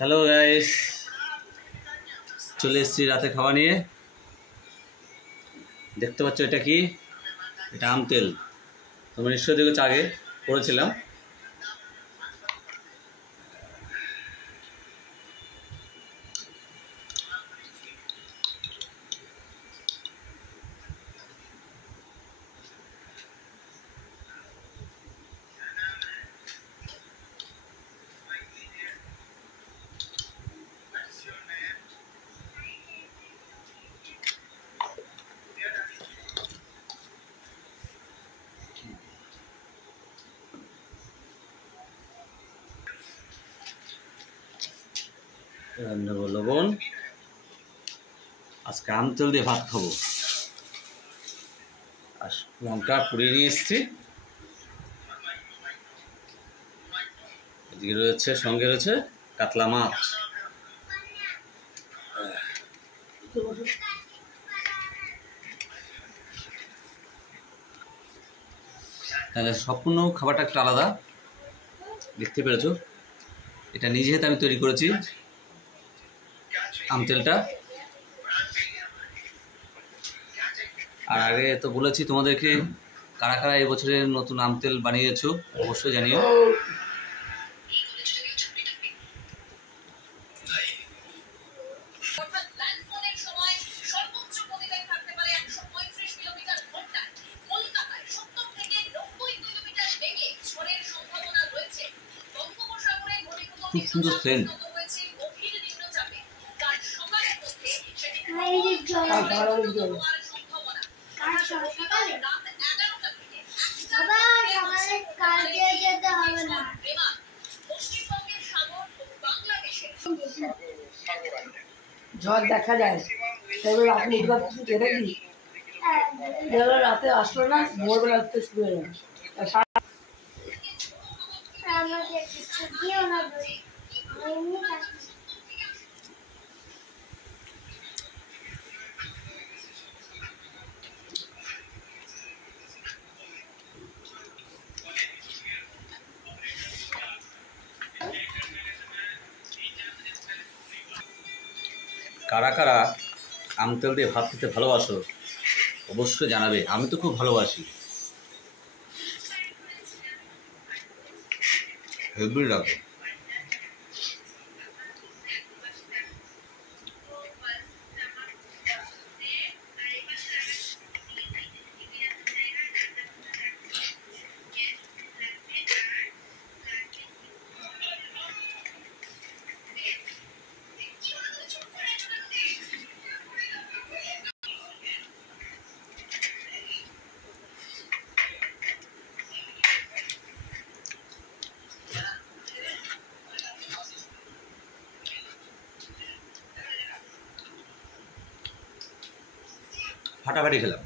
Hello guys, চলে এসেছি রাতে খাওয়া নিয়ে। দেখতে পাচ্ছ এটা কি? এটা আম তেল। তোমরা নিশ্চয়ই দেখেছো, আগে করেছিলাম। নেবো লবণ। আজকে আম তেল দিয়ে ভাত খাবো। আর লঙ্কা পুড়িয়ে নিয়ে এসেছি। এদিকে রয়েছে, সঙ্গে রয়েছে কাতলা মাছ। তাহলে সম্পূর্ণ খাবারটা একটা আলাদা, দেখতে পেরেছো। এটা নিজে হাতে আমি তৈরি করেছি আম তেলটা। আর আগে তো বলেছি তোমাদেরকে, কারা কারা এবছরের নতুন আম তেল বানিয়েছো অবশ্যই জানিও। খুব সুন্দর সেন্ট। ঝড় দেখা যায়, সেগুলো আপনি কিছু কেটে দিই, রাতে আসলো না, ভোরবেলা রাতে শুরু হয়ে যাবে। কারা কারা আম তেল দিয়ে ভাত খেতে ভালোবাসো অবশ্যই জানাবে। আমি তো খুব ভালোবাসি, হেভি লাগে। ফাটাফাটি খেলাম।